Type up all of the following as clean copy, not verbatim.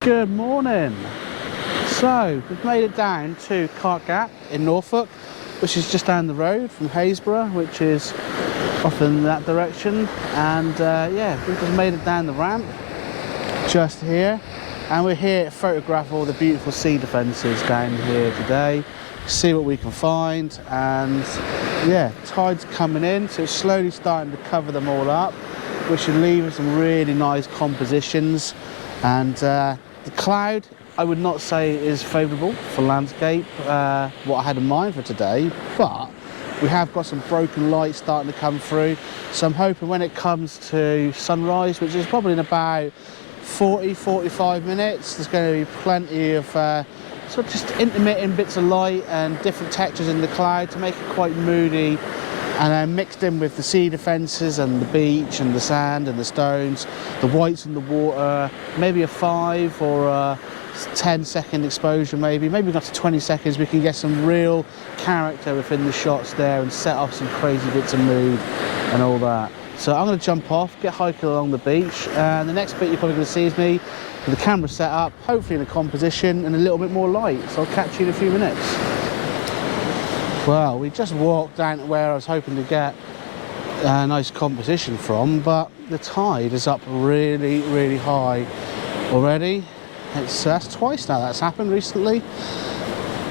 Good morning. So we've made it down to Cartgap in Norfolk, which is just down the road from Haysborough, which is off in that direction. And yeah, we've just made it down the ramp just here, and we're here to photograph all the beautiful sea defences down here today, see what we can find. And yeah, tide's coming in, so it's slowly starting to cover them all up, which should leave us some really nice compositions. And the cloud, I would not say is favourable for landscape, what I had in mind for today, but we have got some broken light starting to come through. So I'm hoping when it comes to sunrise, which is probably in about 40-45 minutes, there's going to be plenty of sort of just intermittent bits of light and different textures in the cloud to make it quite moody. And then mixed in with the sea defences and the beach and the sand and the stones, the whites in the water, maybe a 5 or a 10-second exposure maybe not to 20 seconds, we can get some real character within the shots there and set off some crazy bits of mood and all that. So I'm going to jump off, get hiking along the beach, and the next bit you're probably going to see is me with the camera set up, hopefully in a composition and a little bit more light. So I'll catch you in a few minutes. Well, we just walked down to where I was hoping to get a nice composition from, but the tide is up really, really high already. That's twice now that's happened recently,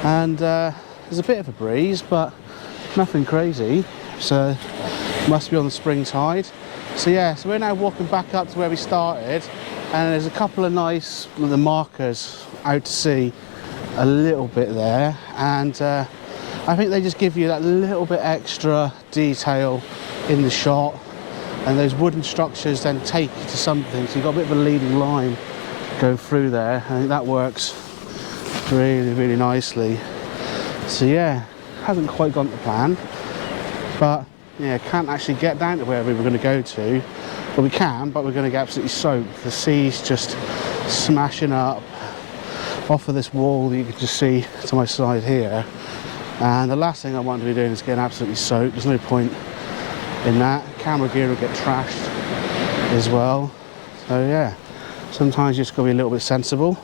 and there's a bit of a breeze, but nothing crazy, so must be on the spring tide. So yeah, so we're now walking back up to where we started, and there's a couple of nice markers out to sea a little bit there, and I think they just give you that little bit extra detail in the shot, and those wooden structures then take you to something, so you've got a bit of a leading line go through there. I think that works really, really nicely. So yeah, hasn't quite gone to plan, but yeah, can't actually get down to where we were going to go to. Well, we can, but we're going to get absolutely soaked. The sea's just smashing up off of this wall that you can just see to my side here. And the last thing I want to be doing is getting absolutely soaked. There's no point in that. Camera gear will get trashed as well. So yeah, sometimes you just got to be a little bit sensible.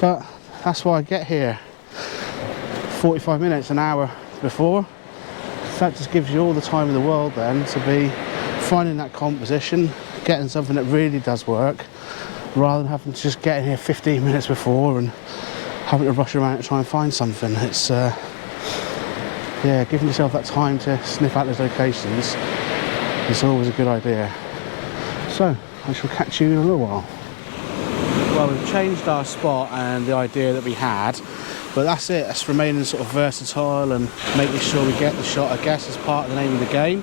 But that's why I get here 45 minutes, an hour before. That just gives you all the time in the world then to be finding that composition, getting something that really does work, rather than having to just get in here 15 minutes before and having to rush around to try and find something. It's yeah, giving yourself that time to sniff out those locations is always a good idea. So I shall catch you in a little while. Well, we've changed our spot and the idea that we had, but that's it. That's remaining sort of versatile and making sure we get the shot, I guess, is part of the name of the game.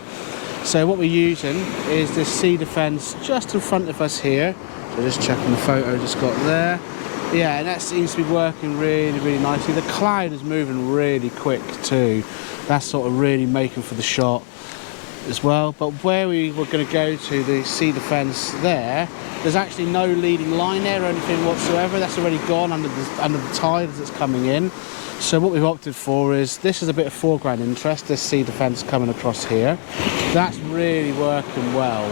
So what we're using is this sea defence just in front of us here. So just checking the photo I just got there. Yeah, and that seems to be working really, really nicely. The cloud is moving really quick too. That's sort of really making for the shot as well. But where we were going to go to, the sea defence there, there's actually no leading line there or anything whatsoever. That's already gone under the tide as it's coming in. So what we've opted for is, this is a bit of foreground interest, this sea defence coming across here. That's really working well.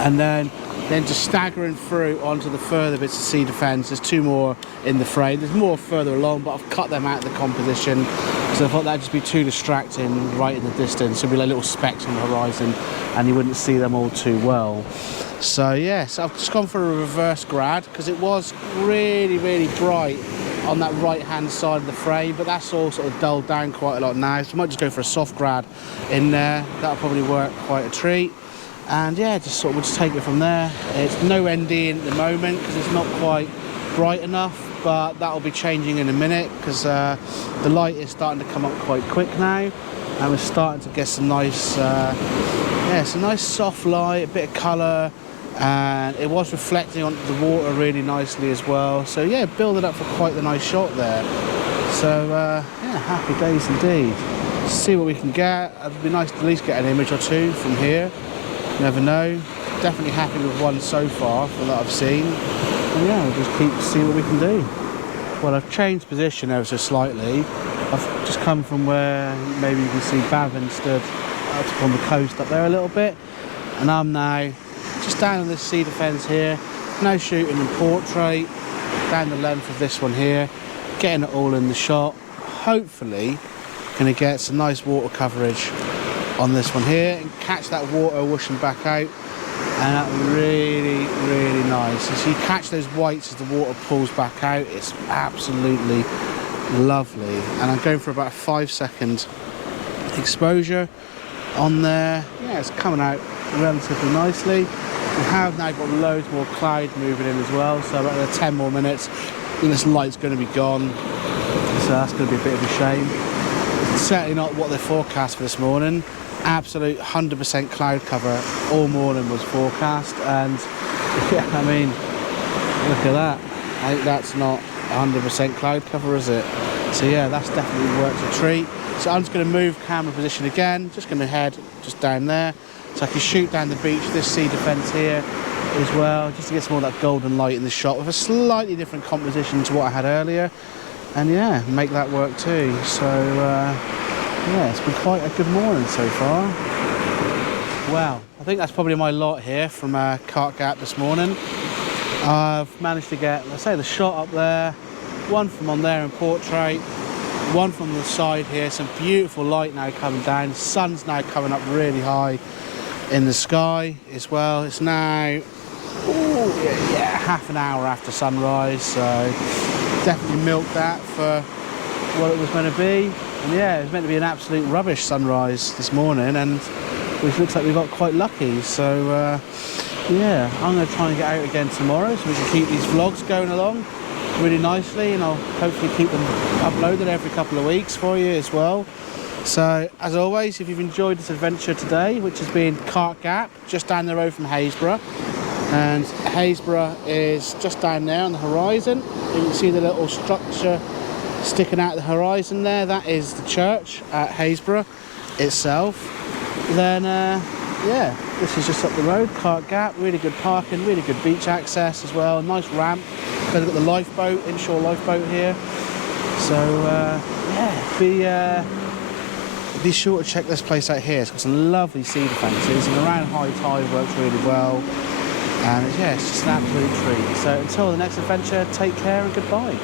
And then just staggering through onto the further bits of sea defence. There's two more in the frame. There's more further along, but I've cut them out of the composition because I thought that'd just be too distracting right in the distance. It'd be like little specks on the horizon and you wouldn't see them all too well. So yeah, so I've just gone for a reverse grad because it was really, really bright on that right hand side of the frame, but that's all sort of dulled down quite a lot now. So I might just go for a soft grad in there. That'll probably work quite a treat. And yeah, we'll just take it from there. It's no ND in at the moment because it's not quite bright enough, but that'll be changing in a minute because the light is starting to come up quite quick now, and we're starting to get some nice, some nice soft light, a bit of colour, and it was reflecting onto the water really nicely as well. So yeah, build it up for quite the nice shot there. So yeah, happy days indeed. See what we can get. It'd be nice to at least get an image or two from here. Never know. Definitely happy with one so far from that I've seen. And yeah, we'll just see what we can do. Well, I've changed position ever so slightly. I've just come from where maybe you can see Bavin stood up on the coast up there a little bit, and I'm now just down on this sea defence here, now shooting in portrait. down the length of this one here, getting it all in the shot. Hopefully going to get some nice water coverage on this one here and catch that water whooshing back out, and that really, really nice. As you catch those whites as the water pulls back out, it's absolutely lovely. And I'm going for about a 5-second exposure on there. Yeah, it's coming out relatively nicely. We have now got loads more cloud moving in as well, so about 10 more minutes and this light's going to be gone, so that's going to be a bit of a shame. It's certainly not what they forecast for this morning. Absolute 100% cloud cover all morning was forecast, and yeah, I mean, look at that. I think that's not 100% cloud cover, is it? So yeah, that's definitely worked a treat. So I'm just going to move camera position again, just going to head just down there so I can shoot down the beach, this sea defence here as well, just to get some more of that golden light in the shot with a slightly different composition to what I had earlier, and yeah, make that work too. So yeah, it's been quite a good morning so far. Well, I think that's probably my lot here from Cartgap this morning. I've managed to get, let's say, the shot up there, one from on there in portrait, one from the side here, some beautiful light now coming down. The sun's now coming up really high in the sky as well. It's now half an hour after sunrise, so definitely milked that for what it was meant to be. And yeah, it was meant to be an absolute rubbish sunrise this morning, and which looks like we got quite lucky. So yeah, I'm going to try and get out again tomorrow so we can keep these vlogs going along really nicely, and I'll hopefully keep them uploaded every couple of weeks for you as well. So as always, if you've enjoyed this adventure today, which has been Cartgap, just down the road from Haysborough, and Haysborough is just down there on the horizon. You can see the little structure sticking out the horizon there. That is the church at Haysborough itself. Then yeah, this is just up the road, Cartgap. Really good parking, really good beach access as well. Nice ramp. We've got the lifeboat, inshore lifeboat here. So yeah, be sure to check this place out here. It's got some lovely sea defences, and around high tide works really well. And yeah, it's just an absolute treat. So until the next adventure, take care and goodbye.